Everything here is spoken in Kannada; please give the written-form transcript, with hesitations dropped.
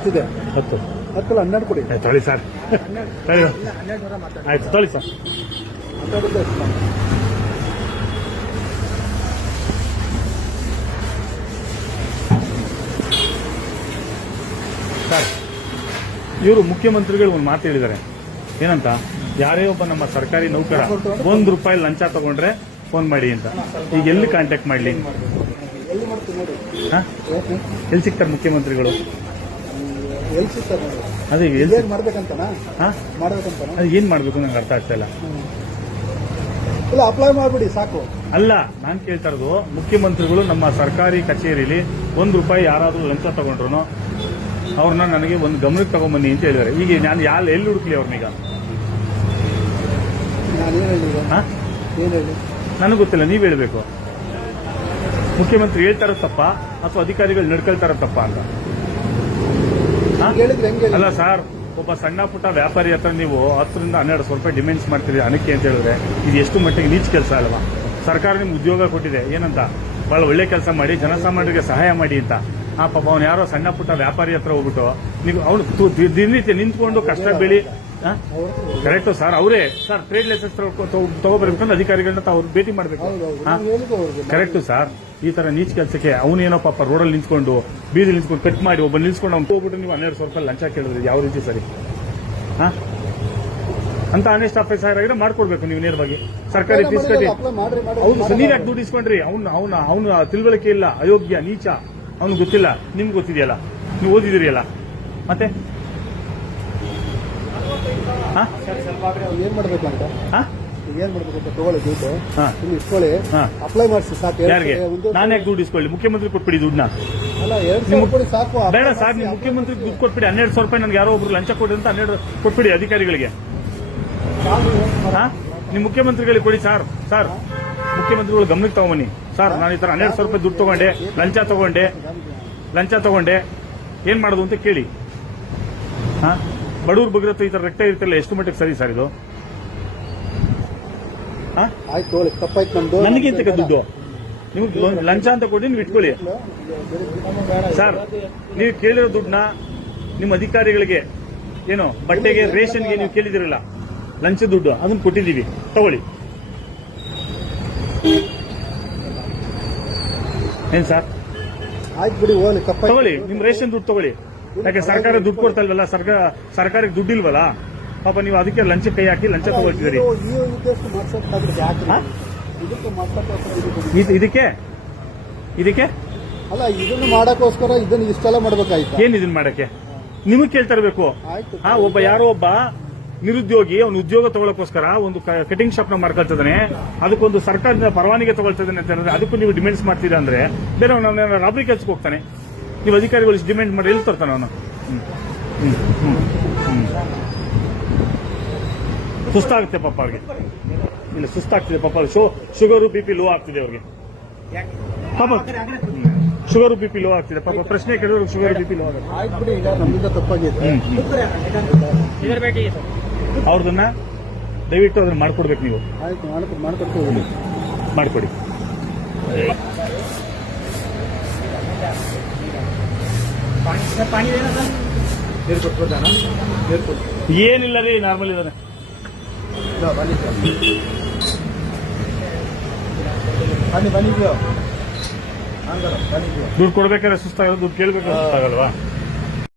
ಎಷ್ಟಿದೆ? 10. 10 12 ಕೊಡಿ. ತೊಳಿ ಸರ್, ತೊಳಿ. ಆಯ್ತು, ತೊಳಿ ಸರ್. 12 ಎಷ್ಟು? ಸರ್, ಇವರು ಮುಖ್ಯಮಂತ್ರಿಗಳು ಒಂದು ಮಾತು ಹೇಳಿದ್ದಾರೆ. ಏನಂತ? ಯಾರೇ ಒಬ್ಬ ನಮ್ಮ ಸರ್ಕಾರಿ ನೌಕರ ₹1 ಲಂಚ ತಗೊಂಡ್ರೆ ಫೋನ್ ಮಾಡಿ ಅಂತ. ಈಗ ಎಲ್ಲಿ ಕಾಂಟ್ಯಾಕ್ಟ್ ಮಾಡಲಿ? ಎಲ್ಲಿ ಮಾಡ್ತೀವಿ ನೋಡಿ. ಎಲ್ಲಿ ಸಿಗ್ತಾರೆ ಮುಖ್ಯಮಂತ್ರಿಗಳು? ಎಲ್ಲಿ ಸಿಗ್ತಾರೆ? ಅದೇ ಏನ್ ಮಾಡ್ಬೇಕಂತನಾ? ಮಾಡ್ಬೇಕಂತನಾ? ಅದು ಏನ್ ಮಾಡ್ಬೇಕು ನಂಗೆ ಅರ್ಥ ಆಗ್ತಾ ಇಲ್ಲ. ಇಲ್ಲ, ಅಪ್ಲೈ ಮಾಡ್ಬಿಡಿ ಸಾಕು. ಅಲ್ಲ, ನಾನು ಕೇಳ್ತಾ ಇರೋದು, ಮುಖ್ಯಮಂತ್ರಿಗಳು ನಮ್ಮ ಸರ್ಕಾರಿ ಕಚೇರಿಯಲ್ಲಿ ₹1 ಯಾರಾದ್ರೂ ಲಂಚ ತಗೊಂಡ್ರು ಅವ್ರನ್ನ ನನಗೆ ಒಂದು ಗಮನಕ್ಕೆ ತಗೊಂಬನ್ನಿ ಅಂತ ಹೇಳಿದ್ದಾರೆ. ಈಗ ನಾನು ಎಲ್ಲಿ ಹುಡುಕ್ಲಿ ಅವ್ರನ್ನೀಗ? ಏನ್ ಹೇಳಿ? ನನಗೆ ಗೊತ್ತಿಲ್ಲ, ನೀವ್ ಹೇಳ್ಬೇಕು. ಮುಖ್ಯಮಂತ್ರಿ ಹೇಳ್ತಾರ ತಪ್ಪ ಅಥವಾ ಅಧಿಕಾರಿಗಳು ನಡ್ಕೊಳ್ತಾರ ತಪ್ಪ ಅಂತ? ಅಲ್ಲ ಸರ್, ಒಬ್ಬ ಸಣ್ಣ ಪುಟ್ಟ ವ್ಯಾಪಾರಿ ಹತ್ರ ನೀವು 10 ರಿಂದ 12 ರೂಪಾಯಿ ಡಿಮ್ಯಾಂಡ್ಸ್ ಮಾಡ್ತೀರಿ ಹಣಕ್ಕೆ ಅಂತ ಹೇಳಿದ್ರೆ ಇದು ಎಷ್ಟು ಮಟ್ಟಿಗೆ ನೀಚ ಕೆಲಸ ಅಲ್ವಾ? ಸರ್ಕಾರ ನಿಮ್ಗೆ ಉದ್ಯೋಗ ಕೊಟ್ಟಿದೆ, ಏನಂತ? ಬಹಳ ಒಳ್ಳೆ ಕೆಲಸ ಮಾಡಿ ಜನಸಾಮಾನ್ಯರಿಗೆ ಸಹಾಯ ಮಾಡಿ ಅಂತ. ಪಾಪ ಅವ್ನು ಯಾರೋ ಸಣ್ಣ ಪುಟ್ಟ ವ್ಯಾಪಾರಿ ಹತ್ರ ಹೋಗ್ಬಿಟ್ಟು ನೀವು ಅವನು ದಿನನಿತ್ಯ ನಿಂತ್ಕೊಂಡು ಕಷ್ಟ ಬೆಳಿ. ಕರೆಕ್ಟು ಸರ್, ಅವರೇ ಸರ್ ಟ್ರೇಡ್ ಲೈಸೆನ್ಸ್ ತಗೋಬರ್ಬೇಕಂದ್ರೆ ಅಧಿಕಾರಿಗಳನ್ನ ತಾವು ಭೇಟಿ ಮಾಡಬೇಕು. ಕರೆಕ್ಟು ಸರ್, ಈ ತರ ನೀಚ ಕೆಲಸಕ್ಕೆ ಅವನೇನೋ ಪಾಪ ರೋಡಲ್ಲಿ ನಿಂತ್ಕೊಂಡು ಬೀದಿ ನಿಂತ್ಕೊಂಡು ಕಟ್ ಮಾಡಿ ಒಬ್ಬ ನಿಲ್ಸ್ಕೊಂಡು ಅವ್ನು ಹೋಗ್ಬಿಟ್ಟು ನೀವು ₹1200 ಲಂಚ ಕೇಳಿದ್ರೆ ಯಾವ ರೀತಿ ಸರಿ? ಅಂತ ಆನೆಸ್ಟ್ ಆಫೀಸರ್ ಆಗಿದ್ರೆ ಮಾಡ್ಕೊಡ್ಬೇಕು ನೀವು ನೇರವಾಗಿ. ಸರ್ಕಾರಿ ಫೀಸ್ ಕಟ್ಟಿ ಅವ್ನು ನೀವ್ ಯಾಕೆ ದುಡ್ಡು ಇಸ್ಕೊಂಡ್ರಿ? ಅವನು ತಿಳುವಳಿಕೆ ಇಲ್ಲ, ಅಯೋಗ್ಯ, ನೀಚ, ಅವ್ನು ಗೊತ್ತಿಲ್ಲ. ನಿಮ್ಗೆ ಗೊತ್ತಿದೆಯಲ್ಲ, ನೀವು ಓದಿದಿರಿಯಲ್ಲ, ಮತ್ತೆ ಏನ್ ಮಾಡ್ಬೇಕು ಅಂತ? ಏನ್ ಮಾಡ್ಬೇಕು ಅಂತ? ತಗೊಳ್ಳಿ ದುಡ್ಡು, ನೀವು ಇಸ್ಕೊಳ್ಳಿ, ಅಪ್ಲೈ ಮಾಡಿಸಿ ಸಾಕು. ಯಾರಿಗೆ? ನಾನು ಯಾಕೆ ದುಡ್ಡು ಇಸ್ಕೊಳ್ಳಿ? ಮುಖ್ಯಮಂತ್ರಿ ಕೊಟ್ಬಿಡಿ ದುಡ್ಡನ್ನ. ಅಲ್ಲ, 2,000 ಸಾಕು. ಬೇಡ ಸರ್, ನೀವು ಮುಖ್ಯಮಂತ್ರಿ ದುಡ್ಡು ಕೊಟ್ಬಿಡಿ. ₹1200 ನನಗೆ ಯಾರೋ ಒಬ್ರು ಲಂಚ ಕೊಡಿ ಅಂತ 12 ಕೊಟ್ಬಿಡಿ ಅಧಿಕಾರಿಗಳಿಗೆ. ನೀವು ಮುಖ್ಯಮಂತ್ರಿಗಳಿಗೆ ಕೊಡಿ ಸರ್. ಸರ್, ಮುಖ್ಯಮಂತ್ರಿಗಳು ಗಮನಕ್ಕೆ ತಗೊಂಬನ್ನಿ. ಸರ್, ನಾನು ಈ ತರ ₹1200 ದುಡ್ಡು ತಗೊಂಡೆ, ಲಂಚ ತಗೊಂಡೆ, ಏನ್ ಮಾಡೋದು ಅಂತ ಕೇಳಿ. ಬಡವ್ರ ಬಗ್ಗೆ ಈ ತರ ರಕ್ತ ಇರ್ತಿಲ್ಲ, ಎಷ್ಟು ಮಟ್ಟಿಗೆ ಸರಿ ಸರ್ ಇದು? ಆಯ್ತು, ತಪ್ಪಾಯ್ತು ನಮ್ದು. ನನಗಿಂತ ದುಡ್ಡು ನೀವು ಲಂಚ ಅಂತ ಕೊಡಿ, ನೀವು ಇಟ್ಕೊಳ್ಳಿ ಸರ್. ನೀವು ಕೇಳಿರೋ ದುಡ್ಡನ್ನ ನಿಮ್ಮ ಅಧಿಕಾರಿಗಳಿಗೆ ಏನು ಬಟ್ಟೆಗೆ, ರೇಷನ್ಗೆ ನೀವು ಕೇಳಿದಿರಲ್ಲ, ಲಂಚ ದುಡ್ಡು ಅದನ್ನ ಕೊಟ್ಟಿದ್ದೀವಿ, ತಗೊಳ್ಳಿ. ಏನ್ ಸರ್? ಆಯ್ತು ಬಿಡಿ, ಹೋಗ್ಲಿ, ತಗೊಳ್ಳಿ, ನಿಮ್ ರೇಷನ್ ದುಡ್ಡು ತಗೊಳ್ಳಿ. ಯಾಕೆ ಸರ್ಕಾರ ದುಡ್ಡು ಕೊಡ್ತಾ ಇಲ್ವಲ್ಲ? ಸರ್ಕಾರಕ್ಕೆ ದುಡ್ಡಿಲ್ವಲ್ಲ? ಪಾಪ ನೀವು ಅದಕ್ಕೆ ಲಂಚ ಕೈ ಹಾಕಿ ಲಂಚ ತಗೊಳ್ತಿದ್ದೀರಿ. ಇದಕ್ಕೆ ಅಲ್ಲ, ಇದನ್ನು ಮಾಡಕ್ಕೋಸ್ಕರ ಇದನ್ನು ಇಷ್ಟೆಲ್ಲ ಮಾಡ್ಬೇಕಾಯ್ತು. ಏನ್ ಇದನ್ನ ಮಾಡಕ್ಕೆ ನಿಮಗೆ ಕೇಳ್ತಾ ಇರಬೇಕು. ಒಬ್ಬ ಯಾರೋ ಒಬ್ಬ ನಿರುದ್ಯೋಗಿ ಅವನು ಉದ್ಯೋಗ ತಗೊಳ್ಳೋಕೋಸ್ಕರ ಒಂದು ಕಟಿಂಗ್ ಶಾಪ್ ನ ಮಾಡ್ಕೊಳ್ತಿದ್ದಾನೆ, ಅದಕ್ಕೊಂದು ಸರ್ಕಾರದಿಂದ ಪರವಾನಗಿ ತಗೊಳ್ತಿದ್ದಾನೆ ಅಂತ ಹೇಳಿದ್ರೆ ಅದಕ್ಕೂ ನೀವು ಡಿಮ್ಯಾಂಡ್ಸ್ ಮಾಡ್ತೀರಾ ಅಂದ್ರೆ ಬೇರೆ ಅವನ ರಾಬರಿ ಕೆಲ್ಸಕ್ಕೆ ಹೋಗ್ತಾನೆ. ನೀವು ಅಧಿಕಾರಿಗಳು ಡಿಮ್ಯಾಂಡ್ ಮಾಡಿ ಎಲ್ಲಿ ತರ್ತಾನೆ ಅವನು? ಸುಸ್ತಾಗುತ್ತೆ ಪಾಪ ಅವ್ರಿಗೆ. ಇಲ್ಲ, ಸುಸ್ತಾಗ್ತಿದೆ ಪಾಪ. ಶುಗರು BP ಲೋ ಆಗ್ತಿದೆ ಅವ್ರಿಗೆ ಪಾಪ. ಶುಗರು BP ಲೋ ಆಗ್ತಿದೆ ಪಾಪ. ಪ್ರಶ್ನೆ ಕೇಳಿದ್ರೆ ಶುಗರ್ BP ಲೋ ಆಗುತ್ತೆ. ಅವ್ರದನ್ನ ದಯವಿಟ್ಟು ಅದನ್ನ ಮಾಡ್ಕೊಡ್ಬೇಕು ನೀವು. ಮಾಡ್ಕೊಡಿ. ಏನಿಲ್ಲ ರೀ, ನಾರ್ಮಲ್ ಇದಾನೆ. ದುಡ್ಡು ಕೊಡ್ಬೇಕಾದ್ರೆ ಸುಸ್ತಾಗಲ್ಲ, ದುಡ್ಡು ಕೇಳ್ಬೇಕಾದ್ರೆ ಸುಸ್ತಾಗಲ್ವಾ?